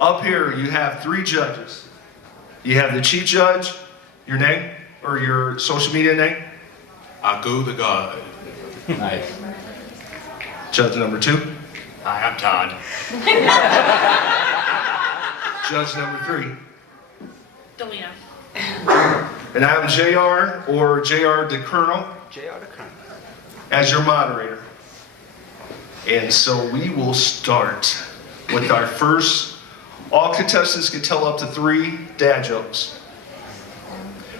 Up here, you have 3 judges. You have the chief judge, your name, or your social media name. Aku the God. Nice. Judge number 2. Hi, I'm Todd. Judge number 3. Delina. And I'm JR, or JR the Colonel, as your moderator. And so we will start with our first. All contestants can tell up to 3 dad jokes.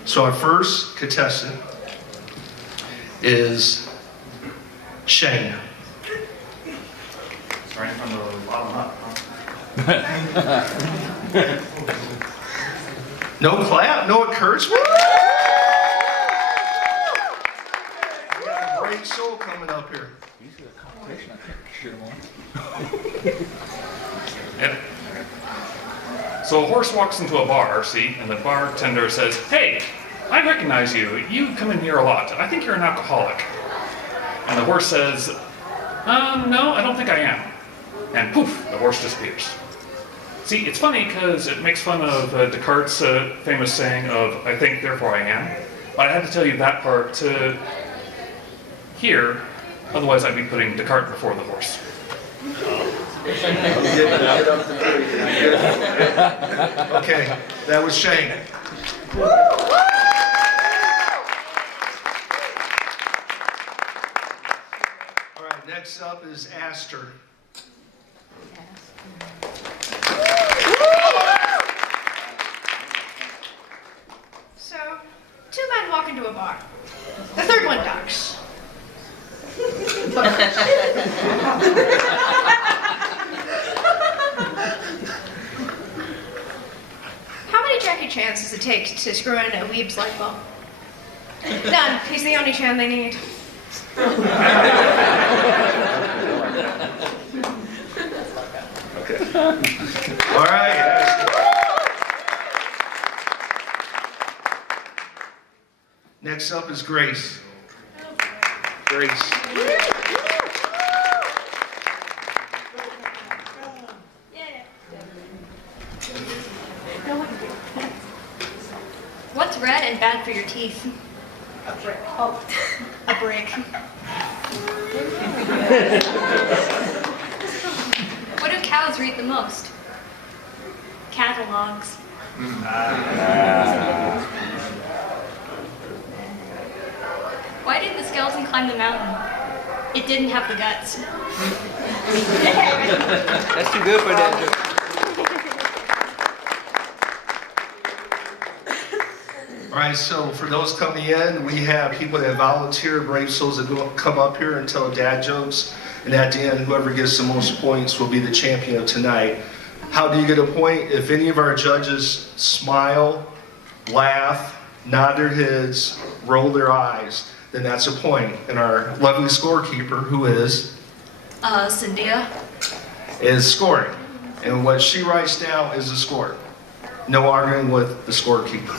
So our first contestant is Shane. Starting from the bottom up. No clap, no encouragement. We got a great show coming up here. Yep. So a horse walks into a bar, see, and the bartender says, "Hey, I recognize you. You come in here a lot. I think you're an alcoholic." And the horse says, "No, I don't think I am." And poof, the horse disappears. See, it's funny because it makes fun of Descartes' famous saying of, "I think, therefore I am." But I had to tell you that part to here, otherwise I'd be putting Descartes before the horse. Okay, that was Shane. All right, next up is Aster. So, 2 men walk into a bar. The third one ducks. How many Jackie Chans does it take to screw in a weeb's light bulb? None. He's the only Chan they need. Okay. All right. Next up is Grace. Grace. What's red and bad for your teeth? A brick. Oh, a brick. What do cows read the most? Catalogs. Why did the skeleton climb the mountain? It didn't have the guts. That's too good for that joke. All right, so for those coming in, we have people that volunteer, brave souls that come up here and tell dad jokes. And at the end, whoever gets the most points will be the champion of tonight. How do you get a point? If any of our judges smile, laugh, nod their heads, roll their eyes, then that's a point. And our lovely scorekeeper, who is Cynthia. is scoring. And what she writes down is the score. No arguing with the scorekeeper.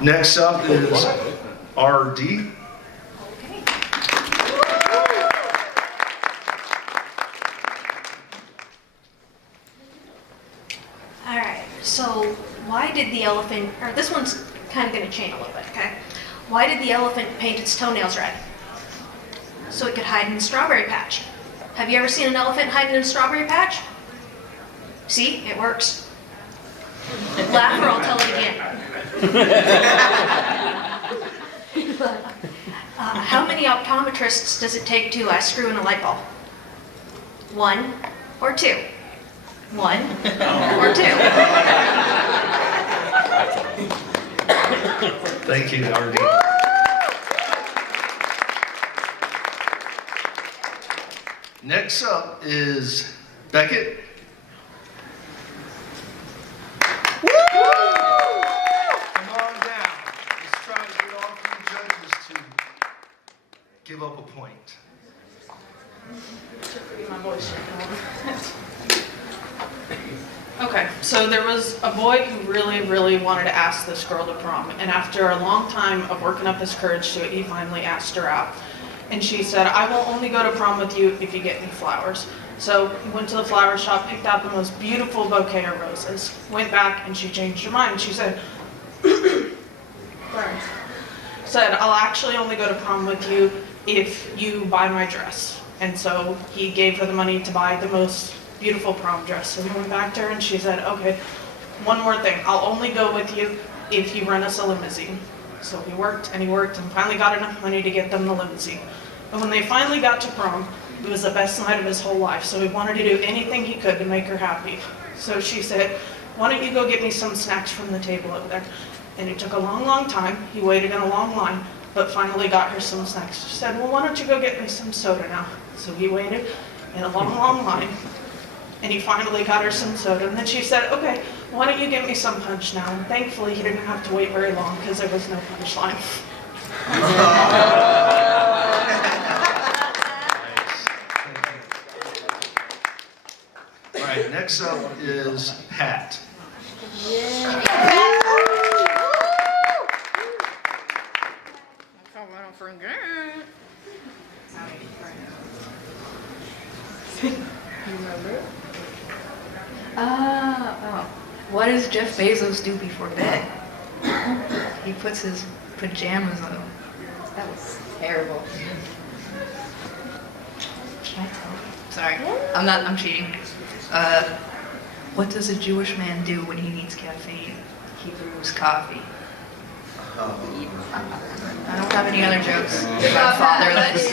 Next up is RD. All right, so why did the elephant, or this one's kind of going to change a little bit, okay? Why did the elephant paint its toenails red? So it could hide in the strawberry patch. Have you ever seen an elephant hiding in a strawberry patch? See, it works. Laugh or I'll tell it again. How many optometrists does it take to screw in a light bulb? 1 or 2? 1 or 2? Thank you, RD. Next up is Beckett. Come on down. Let's try to get all 3 judges to give up a point. Okay, so there was a boy who really, really wanted to ask this girl to prom, and after a long time of working up his courage to it, he finally asked her out. And she said, "I will only go to prom with you if you get me flowers." So he went to the flower shop, picked out the most beautiful bouquet of roses, went back, and she changed her mind. She said, sorry, said, I'll actually only go to prom with you if you buy my dress. And so he gave her the money to buy the most beautiful prom dress. So he went back to her and she said, okay, one more thing, I'll only go with you if you rent us a limousine. So he worked and finally got enough money to get them the limousine. And when they finally got to prom, it was the best night of his whole life. So he wanted to do anything he could to make her happy. So she said, why don't you go get me some snacks from the table over there? And it took a long, long time. He waited in a long line, but finally got her some snacks. She said, well, why don't you go get me some soda now? So he waited in a long, long line, and he finally got her some soda. And then she said, okay, why don't you get me some punch now? And thankfully, he didn't have to wait very long because there was no punch line. All right, next up is Pat. What does Jeff Bezos do before bed? He puts his pajamas on. That was terrible. Can I tell? Sorry, I'm cheating. What does a Jewish man do when he needs caffeine? He brews coffee. I don't have any other jokes. I'm fatherless.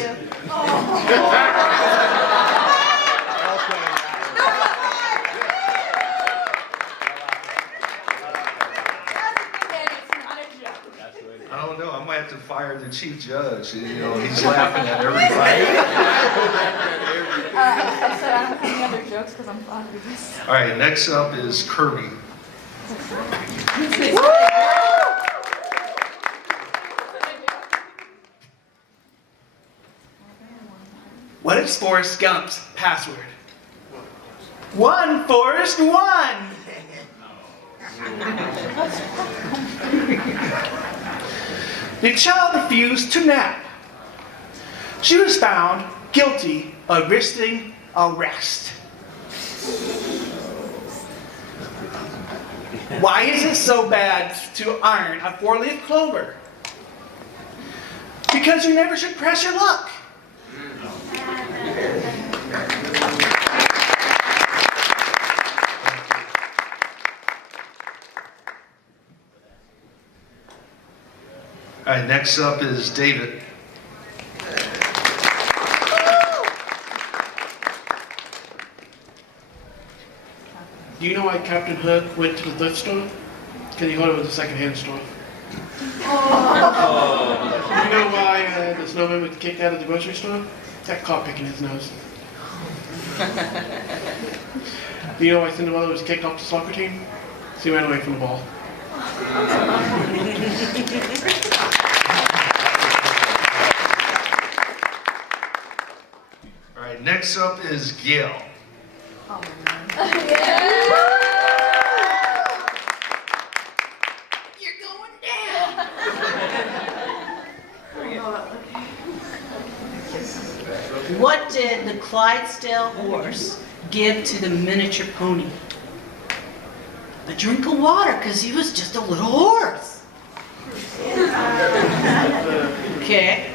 I don't know, I might have to fire the chief judge. You know, he's laughing at everybody. I said I don't have any other jokes because I'm fatherless. All right, next up is Kirby. What is Forrest Gump's password? One, Forrest, one! The child refused to nap. She was found guilty of resisting arrest. Why is it so bad to iron a four-leaf clover? Because you never should press your luck. All right, next up is David. Do you know why Captain Hook went to the thrift store? Because he thought it was a secondhand store. Do you know why the snowman was kicked out of the grocery store? That caught picking his nose. Do you know why Cinderella was kicked off the soccer team? She ran away from the ball. All right, next up is Gail. You're going down. What did the Clydesdale horse give to the miniature pony? A drink of water, because he was just a little horse. Okay.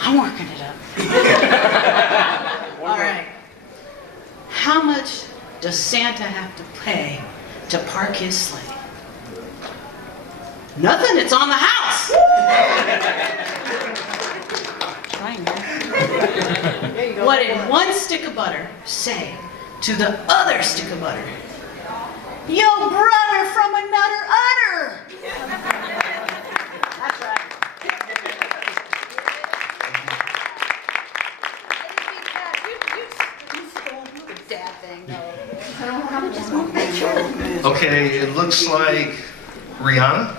I'm working it up. All right. How much does Santa have to pay to park his sleigh? Nothing, it's on the house. What did one stick of butter say to the other stick of butter? Yo, brother from another udder. That's right. You stole the dad thing, though. Okay, it looks like Rihanna.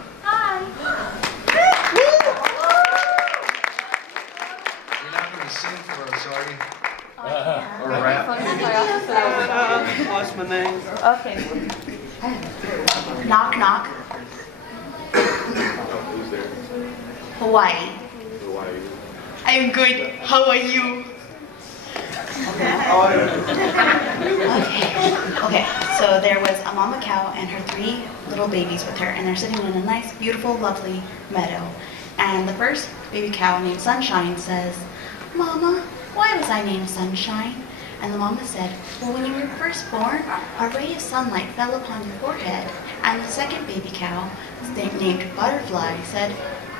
You're not going to sing for us, are you? Or rap? What's my name? Okay. Knock, knock. Hawaii. I'm good. How are you? Okay, so there was a mama cow and her 3 little babies with her, and they're sitting in a nice, beautiful, lovely meadow. And the first baby cow named Sunshine says, "Mama, why was I named Sunshine?" And the mama said, "Well, when you were first born, a ray of sunlight fell upon your forehead." And the second baby cow, named Butterfly, said,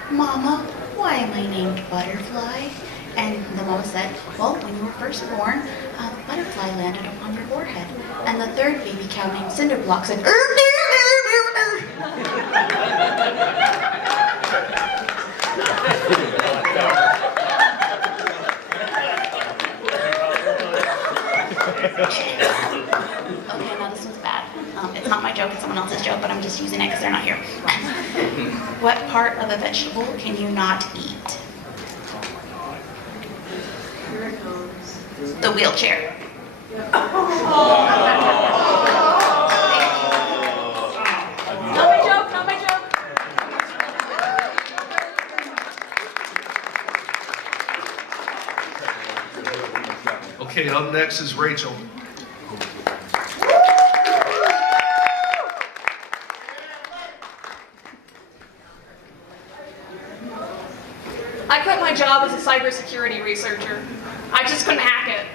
"Mama, why am I named Butterfly?" And the mama said, "Well, when you were first born, a butterfly landed upon your forehead." And the third baby cow named Cinderblock said, Okay, now this one's bad. It's not my joke, it's someone else's joke, but I'm just using it because they're not here. What part of a vegetable can you not eat? The wheelchair. Not my joke, not my joke. Okay, up next is Rachel. I quit my job as a cybersecurity researcher. I just couldn't hack it.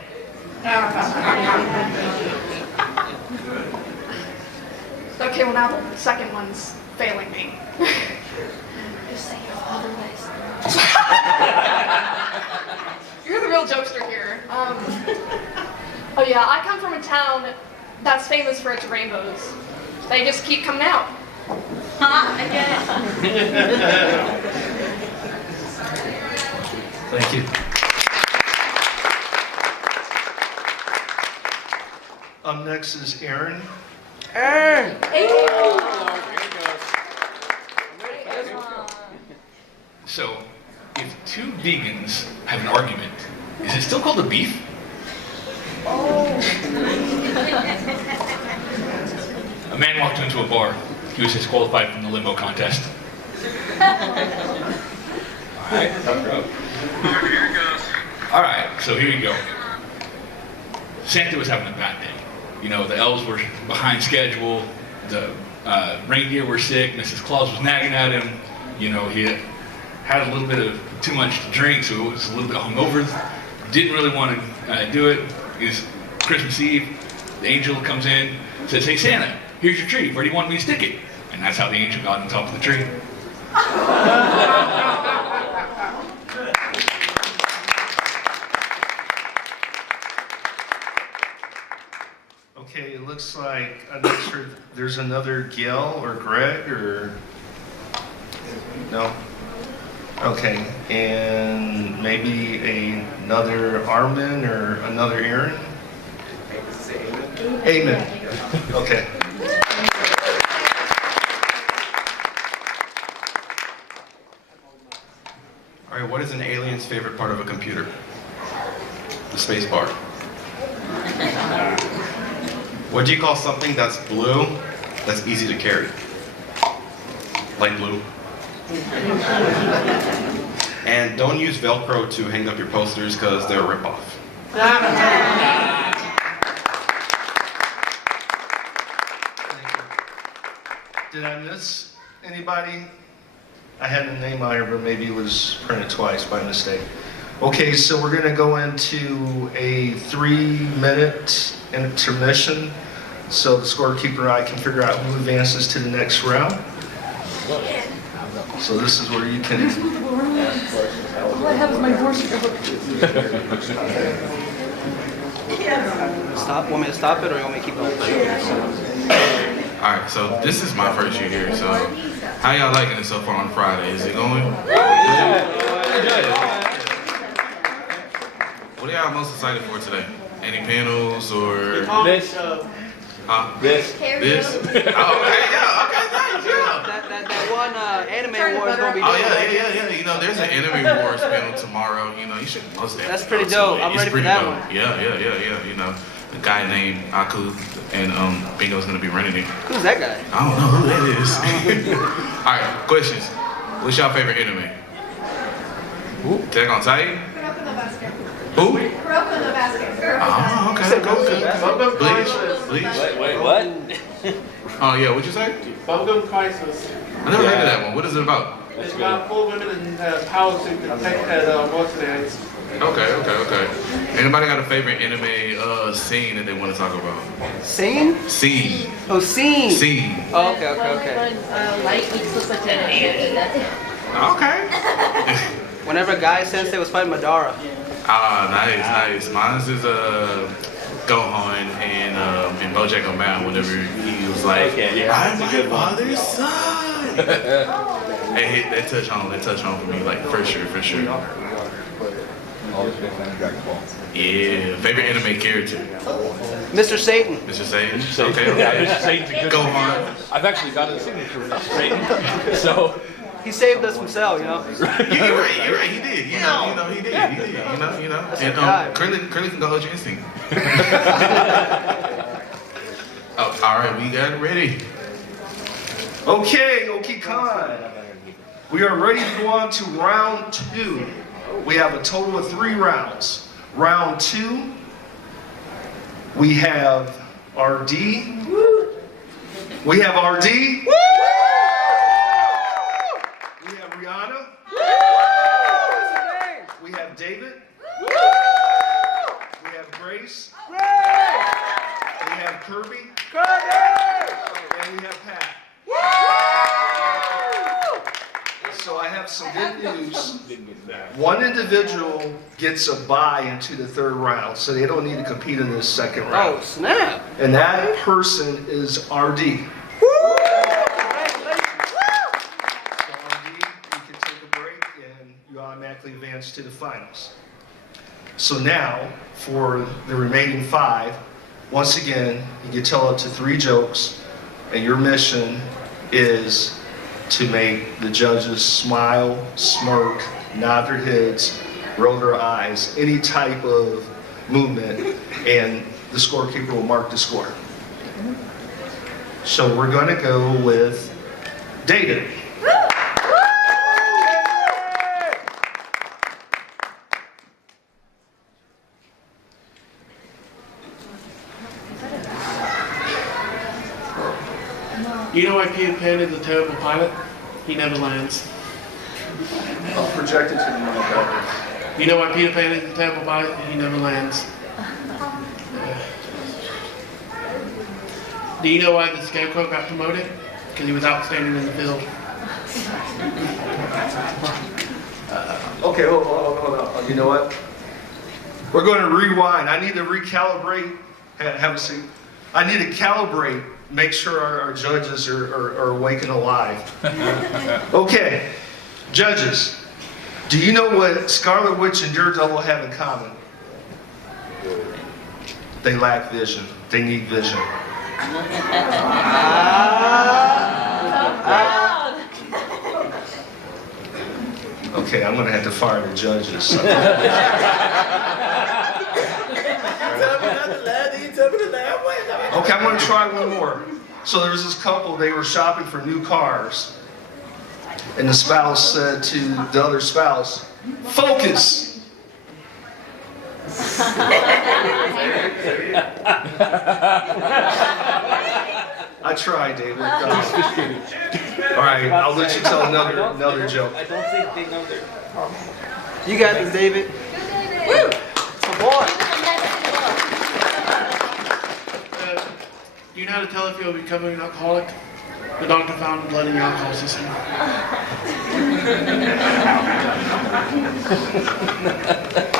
Okay, well now the second one's failing me. Just say your father was. You're the real jokester here. Oh yeah, I come from a town that's famous for its rainbows. They just keep coming out. I get it. Thank you. Up next is Aaron. So, if 2 vegans have an argument, is it still called a beef? A man walked into a bar. He was disqualified from the limo contest. Alright, tough road. Alright, so here you go. Santa was having a bad day. You know, the elves were behind schedule, the reindeer were sick, Mrs. Claus was nagging at him. You know, he had a little bit of too much to drink, so it was a little bit hungover. Didn't really want to do it. It's Christmas Eve. The angel comes in, says, "Hey Santa, here's your tree. Where do you want me to stick it?" And that's how the angel got on top of the tree. Okay, it looks like, I'm not sure, there's another Gil or Greg or, no? Okay, and maybe another Armin or another Aaron? Amen. Okay. All right, what is an alien's favorite part of a computer? The space bar. What do you call something that's blue that's easy to carry? Light blue. And don't use Velcro to hang up your posters because they're a ripoff. Did I miss anybody? I had a name on here, but maybe it was printed twice by mistake. Okay, so we're gonna go into a 3-minute intermission, so the scorekeeper and I can figure out who advances to the next round. So this is where you can. All I have is my voice. Stop. Want me to stop it or you want me to keep going? All right, so this is my first year here, so how y'all liking it so far on Friday? Is it going? What are y'all most excited for today? Any panels or? This. Huh? This. This? Oh, okay, yeah, okay, thanks, yeah. That one anime war is gonna be dope. Oh yeah. You know, there's an Anime Wars panel tomorrow. You know, you should post that. That's pretty dope. I'm It's ready for pretty that dope. one. Yeah. You know, the guy named Aku and Bingo's gonna be running it. Who's that guy? I don't know who that is. All right, questions. What's your favorite anime? Attack on Titan? Who? Kuroko the basket. Oh, okay. Bubblegum crisis. Bleach. Wait, what? Oh yeah, what'd you say? Bubblegum crisis. I never heard of that one. What is it about? It's got full women in power to protect that what's it is. Okay. Anybody got a favorite anime scene that they want to talk about? Scene? Scene. Oh, scene. Scene. Oh, okay. When Light eats the potato. Okay. Whenever Guy Sensei was fighting Madara. Ah, nice. Mine is Gohan and BoJack Horseman whenever he was like, I'm my father's son. Hey, that touch home for me, like for sure. Yeah, favorite anime character. Mr. Satan. Mr. Satan. Okay. Yeah, Mr. Satan's a good Gohan. I've actually got a signature with Mr. Satan. So He saved us from Cell, you know? You're right. He did. You know, he did. You know. That's And a guy. Curly can go hold your instinct. Oh, all right, we got it ready. Okay, Khan. We are ready to go on to round 2. We have a total of 3 rounds. Round 2, we have RD. We have RD. We have Rihanna. We have David. We have Grace. We have Kirby. And we have Pat. So I have some good news. One individual gets a bye into the 3rd round, so they don't need to compete in this 2nd round. Oh, snap. And that person is RD. So RD, you can take a break and you automatically advance to the finals. So now, for the remaining 5, once again, you can tell up to 3 jokes, and your mission is to make the judges smile, smirk, nod their heads, roll their eyes, any type of movement, and the scorekeeper will mark the score. So we're going to go with David. You know why Peter Pan is a terrible pilot? He never lands. I'll project it to the mic. You know why Peter Pan is a terrible pilot? He never lands. Do you know why the Scarecrow got promoted? Because he was outstanding in the field. Okay, hold on. You know what? We're going to rewind. I need to recalibrate. Have a seat. I need to calibrate. Make sure our judges are awake and alive. Okay, judges. Do you know what Scarlet Witch and Daredevil have in common? They lack vision. They need vision. Okay, I'm going to have to fire the judges. Okay, I'm going to try one more. So there was this couple, they were shopping for new cars. And the spouse said to the other spouse, "Focus!" I tried, David. All right, I'll let you tell another joke. I don't think they know their problem. You got this, David. Woo! Good boy. Do you know how to tell if you're becoming an alcoholic? The doctor found blood in your alcohol system. I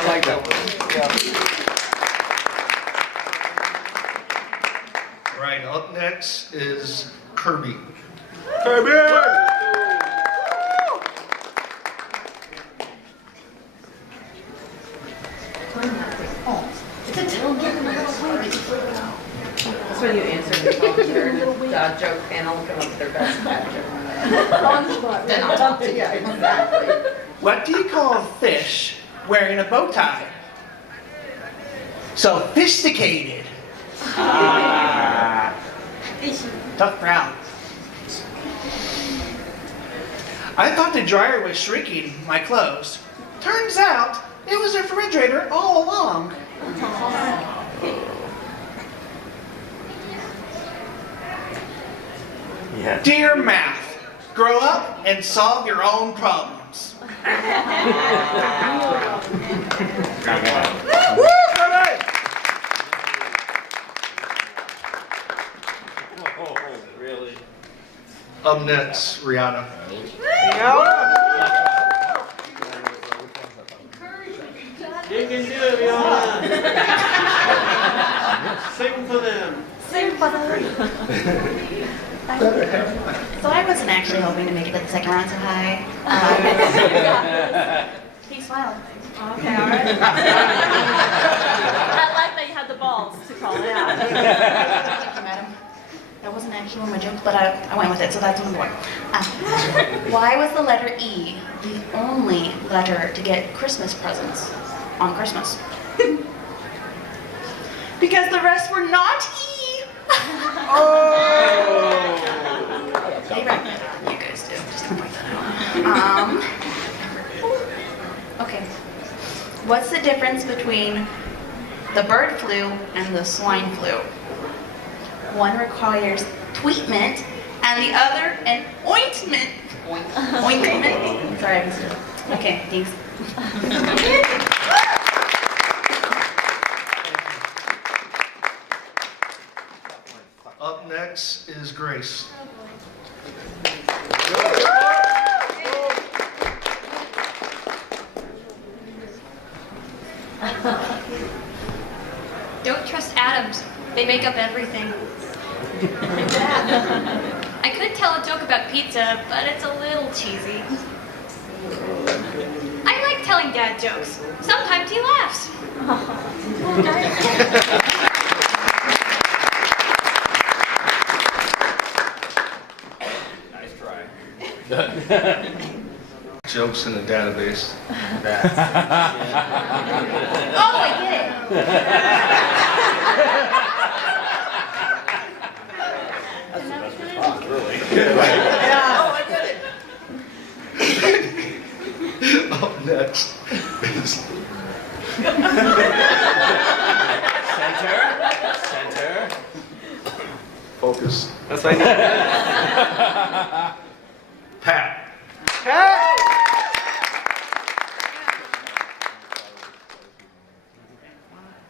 like that one. Yeah. All right, up next is Kirby. That's when you answer the phone, their joke panel, come up with their best bad joke. Then I'll talk to you. Exactly. What do you call a fish wearing a bow tie? Sophisticated. Tough crowd. I thought the dryer was shrinking my clothes. Turns out It was a refrigerator all along. Yeah. Dear math, grow up and solve your own problems. Woo! All right. Oh, really? Up next, Rihanna. You can do it, Rihanna. Sing for them. Sing for them. So I wasn't actually hoping to make it to the second round so high. He smiled. Okay, all right. I like that you had the balls to call it out. Thank you, madam. That wasn't actually one of my jokes, but I went with it, so that's one more. Why was the letter E the only letter to get Christmas presents on Christmas? Because the rest were not E. They recommend it. You guys do. Just to point that out. Okay. What's the difference between the bird flu and the swine flu? One requires tweetment and the other an ointment. Ointment? Sorry, I missed it. Okay, thanks. Up next is Grace. Don't trust atoms. They make up everything. I could tell a joke about pizza, but it's a little cheesy. I like telling dad jokes. Sometimes he laughs. Nice try. Jokes in the database. Oh, I get it. Up next is Center. Focus. That's what I need. Pat.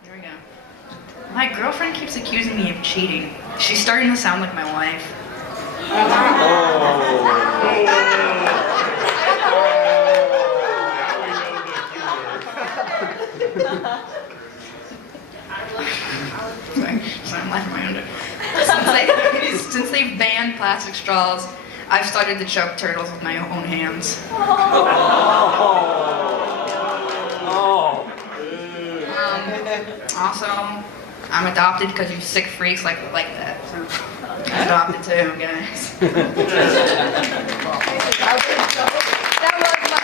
Here we go. My girlfriend keeps accusing me of cheating. She's starting to sound like my wife. Sorry, I'm laughing my own joke. Since they've banned plastic straws, I've started to choke turtles with my own hands. Also, I'm adopted because you sick freaks like that. So I'm adopted too, guys. That was my.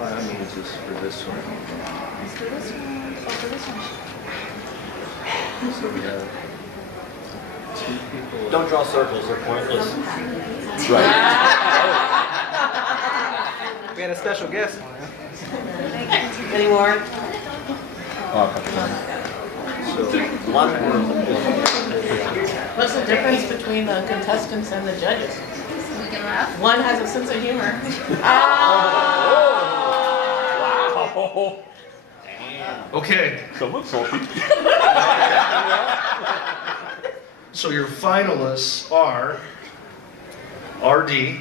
That means it's for this one. For this one. Oh, for this one. So we have 2 people. Don't draw circles, they're pointless. That's right. We had a special guest. Any more? So, a lot of people. What's the difference between the contestants and the judges? One has a sense of humor. Wow. Okay. Someone's salty. So your finalists are RD,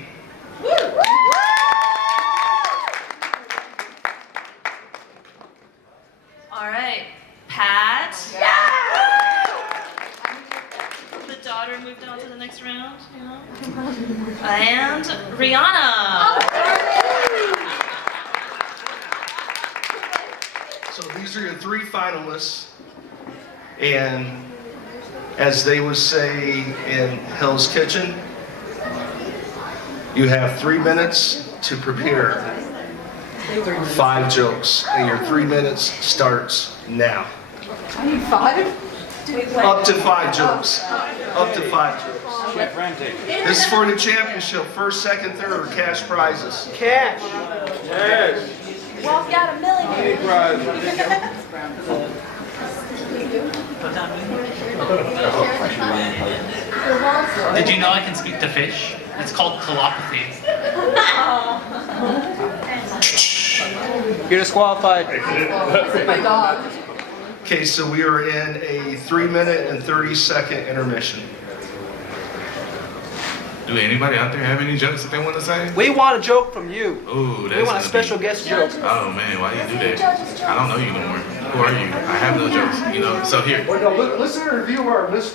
All right, Pat. The daughter moved on to the next round, you know? And Rihanna. So these are your 3 finalists, and as they would say in Hell's Kitchen, you have 3 minutes to prepare 5 jokes, and your 3 minutes starts now. I need 5? Up to 5 jokes. Up to 5 jokes. Chef Ramsay. This is for the championship. First, second, third, cash prizes. Cash. Walk out a million. Did you know I can speak to fish? It's called telepathy. You're disqualified. My dog. Okay, so we are in a 3-minute and 30-second intermission. Do anybody out there have any jokes that they want to say? We want a joke from you. Ooh, that's We want gonna a special be- guest joke. Oh man, why you do that? I don't know you no more. Who are you? I have no jokes. You know. So here. Well, no, let's interview our Miss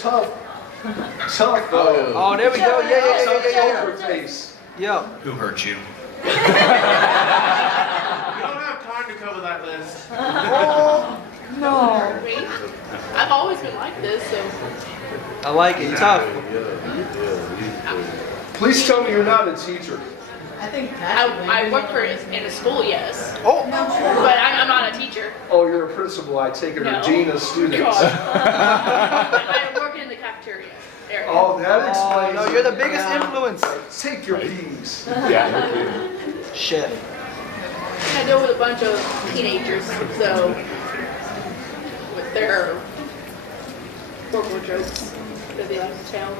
Tough. Oh, there we go. Yeah. Face. Yo. Who hurt you? You don't have time to cover that list. No. I've always been like this, so. I like it. You're tough. Please tell me you're not a teacher. I think I work for in a school, yes. Oh. But I'm not a teacher. Oh, you're a principal. I take it, or No. dean of students. I'm working in the cafeteria area. Oh, that Oh, explains. no, you're the biggest influence. Take your P's. Chef. I deal with a bunch of teenagers, so with their horrible jokes that they like to tell.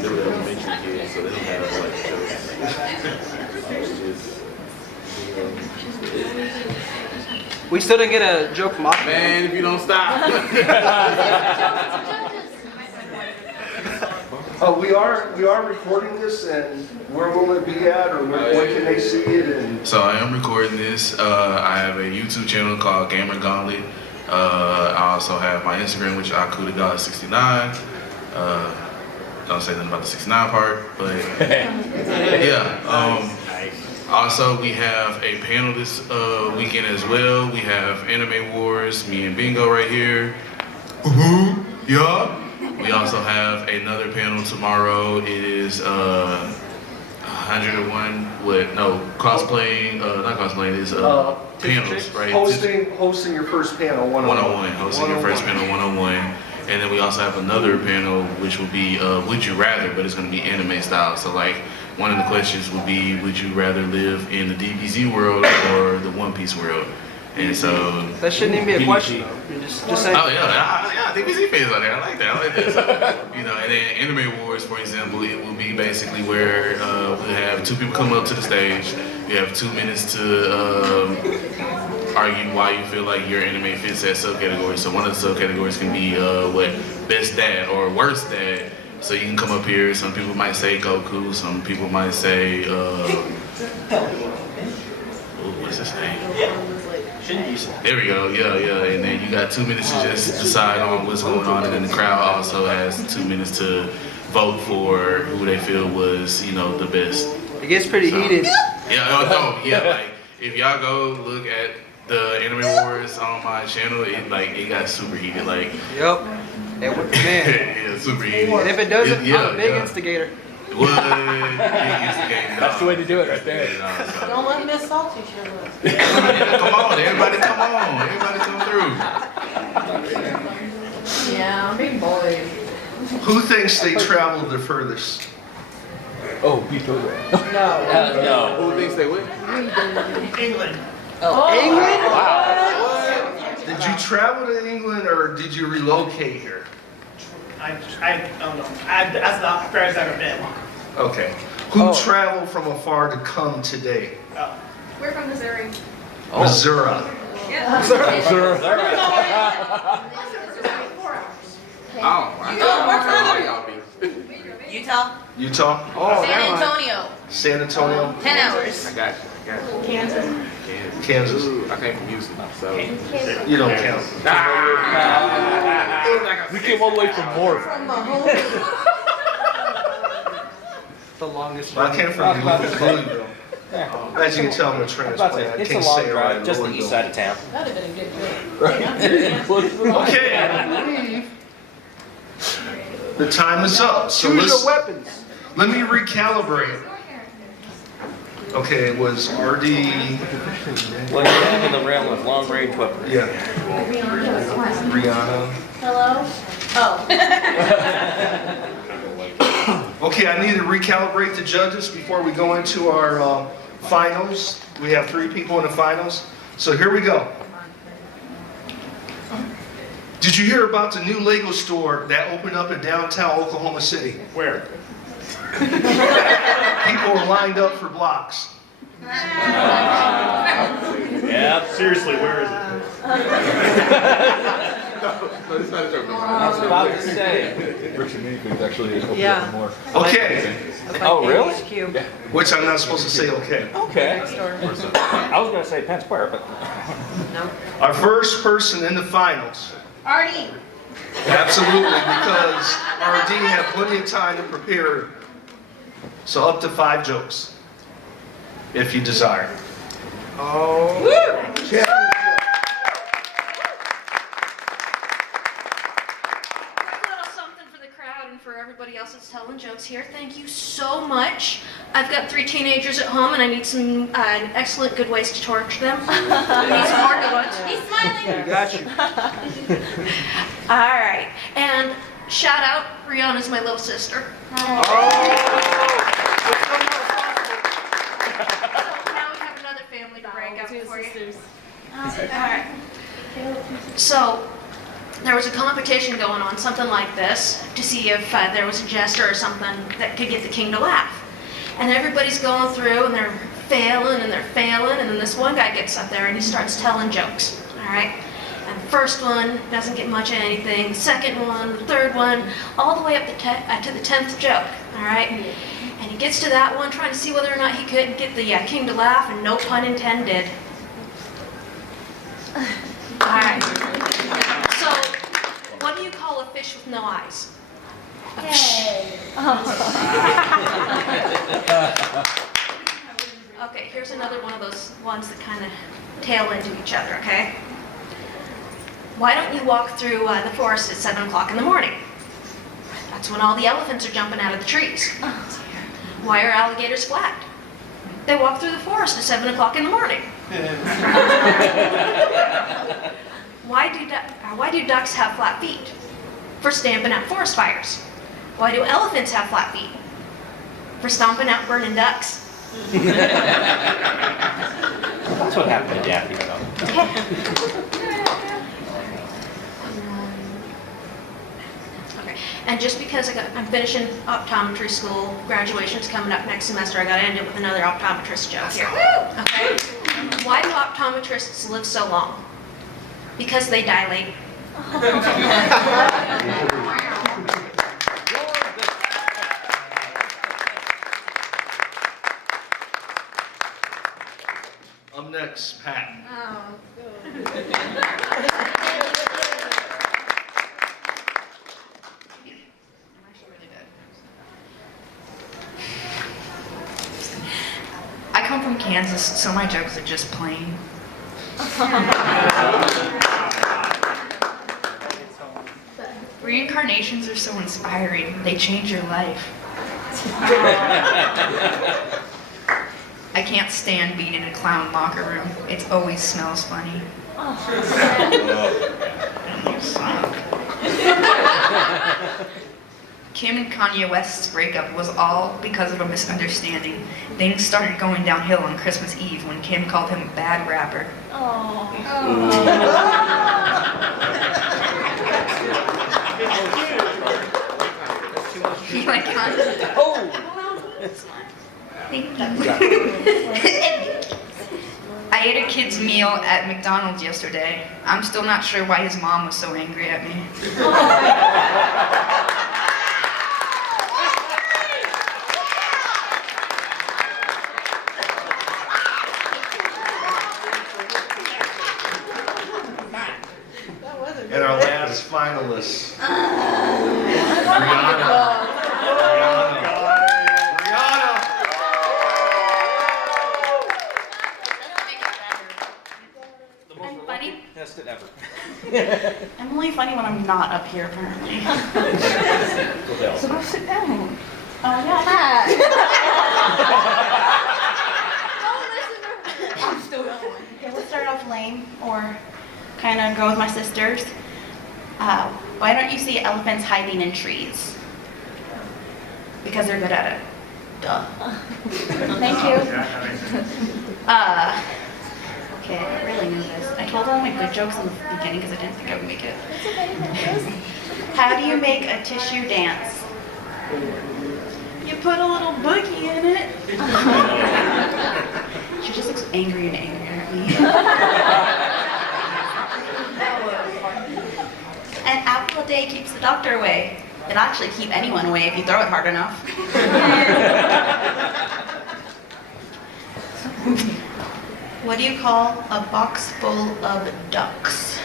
They were elementary kids, so they don't have like jokes. We still didn't get a joke from Aqua. Man, if you don't stop. We are recording this, and where will it be at, or where can they see it? And So I am recording this. I have a YouTube channel called GamerGauntlet. I also have my Instagram, which is AkudaGod69. Don't say nothing about the 69 part, but yeah. Also, we have a panel this weekend as well. We have Anime Wars, me and Bingo right here. Yeah. We also have another panel tomorrow. It is 101 cosplaying, not cosplaying, it's panels, right? hosting your first panel, 101. Hosting your first panel, 101. And then we also have another panel, which will be Would You Rather, but it's going to be anime style. So like, one of the questions would be, would you rather live in the DBZ world or the One Piece world? And so That shouldn't even be a question. Just say. Oh yeah, DBZ fans on there. I like that. You know, and then Anime Wars, for example, it will be basically where we have two people come up to the stage. You have 2 minutes to argue why you feel like your anime fits that subcategory. So one of the subcategories can be best dad or worst dad. So you can come up here. Some people might say Goku. Some people might say what's his name? There we go, yeah. And then you got 2 minutes to just decide on what's going on, and then the crowd also has 2 minutes to vote for who they feel was, the best. It gets pretty heated. Like if y'all go look at the Anime Wars on my channel, it got super heated, like. Yep. Man. Yeah, super heated. And if it doesn't, I'm a big instigator. What? That's the way to do it right there. Don't let Miss Salty show us. Come on, everybody come through. Yeah, big boy. Who thinks they traveled the furthest? Oh, you told me. No. Who thinks they win? England. England? Wow. Did you travel to England, or did you relocate here? I don't know. That's the furthest I've ever been. Okay. Who traveled from afar to come today? Oh. We're from Missouri. Missouri. Yeah. Utah. Utah? Oh, San Antonio. San Antonio? 10 hours. I got you. Kansas. Kansas? I came from Houston, so. You don't count. We came all the way from Morph. The longest Well, I came from Louisville. As you can tell, I'm a transplant. I It's a can't long say it right. drive, just the east side of town. That'd have been a good joke. Okay, I believe the time is up. So Choose your weapons. let me recalibrate. Okay, it was RD. Well, you have in the realm of long range weapons. Yeah. Rihanna. Hello? Oh. Okay, I need to recalibrate the judges before we go into our finals. We have 3 people in the finals. So here we go. Did you hear about the new Lego store that opened up in downtown Oklahoma City? Where? People are lined up for blocks. Yeah, seriously, where is it? No, it's not a joke. I was about to say. Bricks and Minifigures actually opened Yeah. up more. Okay, Oh, really? Yeah. which I'm not supposed to say okay. Okay. I was going to say Penn Square, but. Our first person in the finals. Artie. Absolutely, because RD had plenty of time to prepare. So up to 5 jokes, if you desire. Oh. Yeah. Quick little something for the crowd and for everybody else that's telling jokes here. Thank you so much. I've got 3 teenagers at home, and I need some excellent good ways to torture them. I need some more good ones. He's smiling. Got you. All right, and shout out, Rihanna's my little sister. Now we have another family to break up for you. All right. So there was a competition going on, something like this, to see if there was a jester or something that could get the king to laugh. And everybody's going through, and they're failing, and then this one guy gets up there and he starts telling jokes. All right. And the first one doesn't get much of anything. The second one, the third one, all the way up to the 10th joke. All right. And he gets to that one, trying to see whether or not he could get the king to laugh, and no pun intended. All right. So, what do you call a fish with no eyes? A fish. Okay, here's another one of those ones that kind of tail into each other, okay? Why don't you walk through the forest at 7 o'clock in the morning? That's when all the elephants are jumping out of the trees. Why are alligators flat? They walk through the forest at 7 o'clock in the morning. Why do ducks have flat feet? For stamping out forest fires. Why do elephants have flat feet? For stomping out burning ducks. That's what happened to Daffy, though. Okay, and just because I'm finishing optometry school, graduation's coming up next semester, I gotta end it with another optometrist joke here. Okay? Why do optometrists live so long? Because they dilate. Up next, Pat. Oh, good. I come from Kansas, so my jokes are just plain. Reincarnations are so inspiring. They change your life. I can't stand being in a clown locker room. It always smells funny. Kim and Kanye West's breakup was all because of a misunderstanding. Things started going downhill on Christmas Eve when Kim called him a bad rapper. You like Kanye? Thank you. I ate a kid's meal at McDonald's yesterday. I'm still not sure why his mom was so angry at me. And our last finalist. I'm funny. Best ever. I'm only funny when I'm not up here, apparently. So go sit down. Oh, yeah. I'm still going. Okay, let's start off lame or kind of go with my sisters. Why don't you see elephants hiding in trees? Because they're good at it. Duh. Thank you. Okay, I really knew this. I told all my good jokes in the beginning because I didn't think I would make it. How do you make a tissue dance? You put a little boogie in it. She just looks angry and angrier at me. An apple a day keeps the doctor away. It'll actually keep anyone away if you throw it hard enough. What do you call a box full of ducks?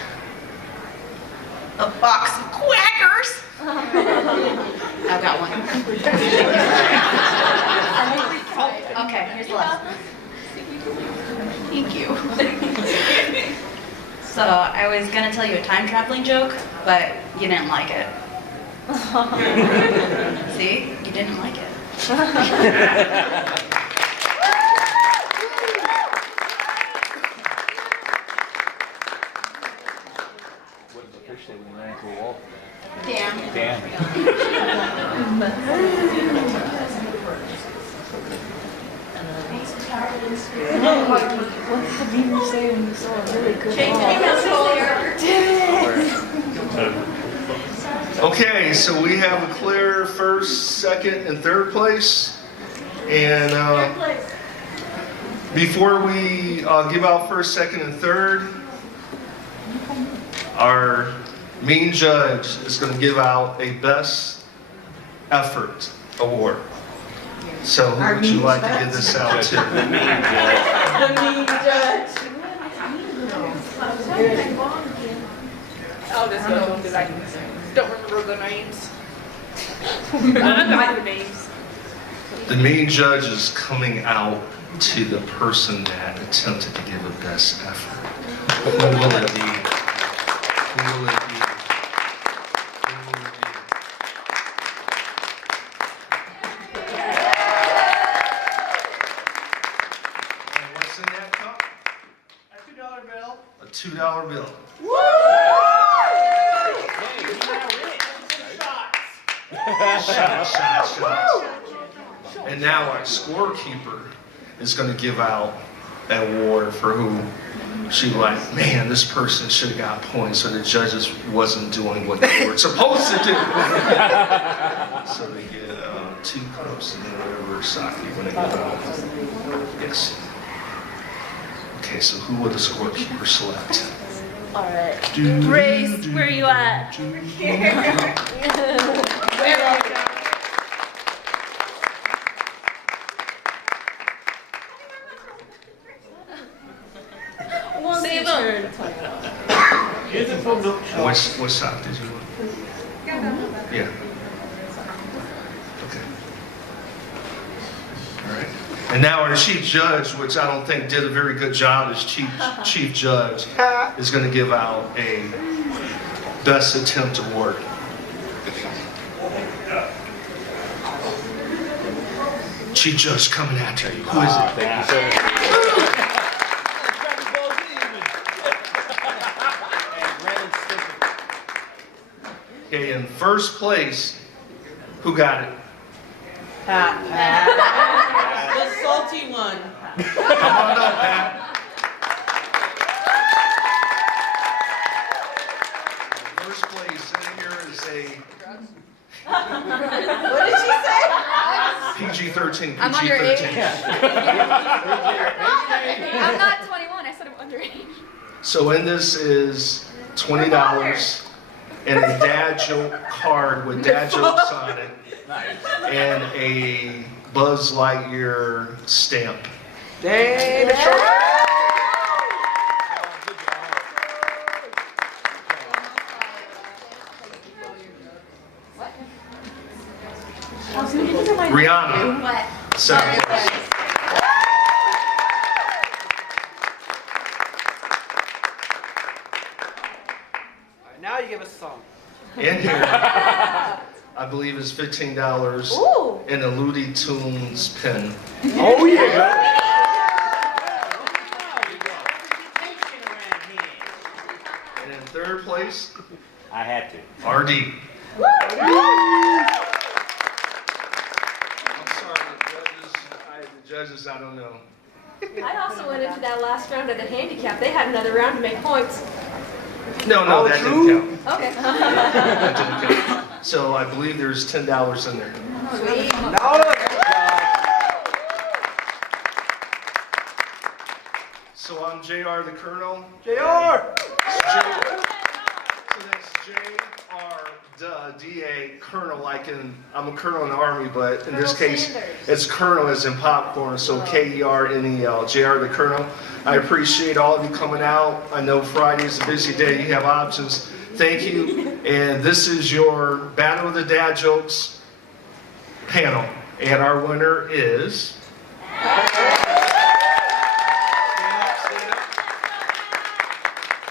A box of quackers. I've got one. Okay, here's the last one. Thank you. So I was gonna tell you a time traveling joke, but you didn't like it. See? You didn't like it. What did the fish say when he ran into a wall? Damn. Damn. What's the beaver say when you saw a really good Okay, so we have a clear first, second, and third place. And before we give out first, second, and third, our main judge is going to give out a Best Effort Award. So who would you like to give this out to? The mean judge. I'll just go because I don't remember the names. I got the names. The main judge is coming out to the person that attempted to give a best effort. Who will it be? Who will it be? Who will it be? And what's in that cup? A $2 bill. A $2 bill. Shots. And now our scorekeeper is going to give out an award for who she like, man, this person should have got points, so the judges wasn't doing what they were supposed to do. So they get 2 cups and whatever sake when they go out. Yes. Okay, so who would the scorekeeper select? Alright. Grace, where you at? Over here. Where are you? Save them. What side did you want? Yeah. Okay. All right. And now our chief judge, which I don't think did a very good job as chief judge, is going to give out a Best Attempt Award. Chief judge coming after you. Who is it? Thank you, sir. Okay, in first place, who got it? Pat. The salty one. Come on up, Pat. First place in here is What did she say? a PG-13. I'm underage. PG-13. I'm not 21. I said I'm underage. So in this is $20 and a dad joke card with dad jokes on it, and a Buzz Lightyear stamp. Dang. Rihanna. What? Second place. Now you give us a song. In here, I believe is $15 Ooh. and a Looney Tunes pen. Oh yeah. And in third place, I had to. RD. I'm sorry, the judges, I don't know. I also went into that last round of the handicap. They had another round to make points. No, that didn't count. Okay. That didn't count. So I believe there's $10 in there. Sweet. So I'm JR the Colonel. JR! So that's J.R. D.A. Colonel, like I'm a colonel in the Army, but in this case, it's Colonel as in popcorn, so K-E-R-N-E-L, J.R. the Colonel. I appreciate all of you coming out. I know Friday is a busy day, you have options. Thank you. And this is your Battle of the Dad Jokes panel. And our winner is...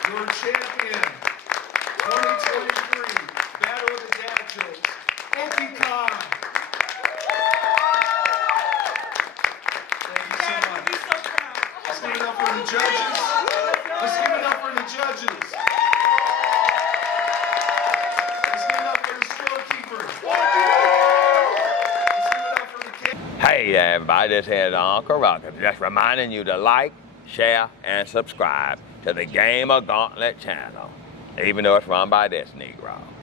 Your champion, 2023 Battle of the Dad Jokes, Oki Khan. Thank you so much. Let's give it up for the judges. Let's give it up for the judges. Let's give it up for the scorekeeper. Let's give it up for the kid. Hey everybody, this is Uncle Ruckus, just reminding you to like, share, and subscribe to the GamerGauntlet channel, even though it's run by this Negro.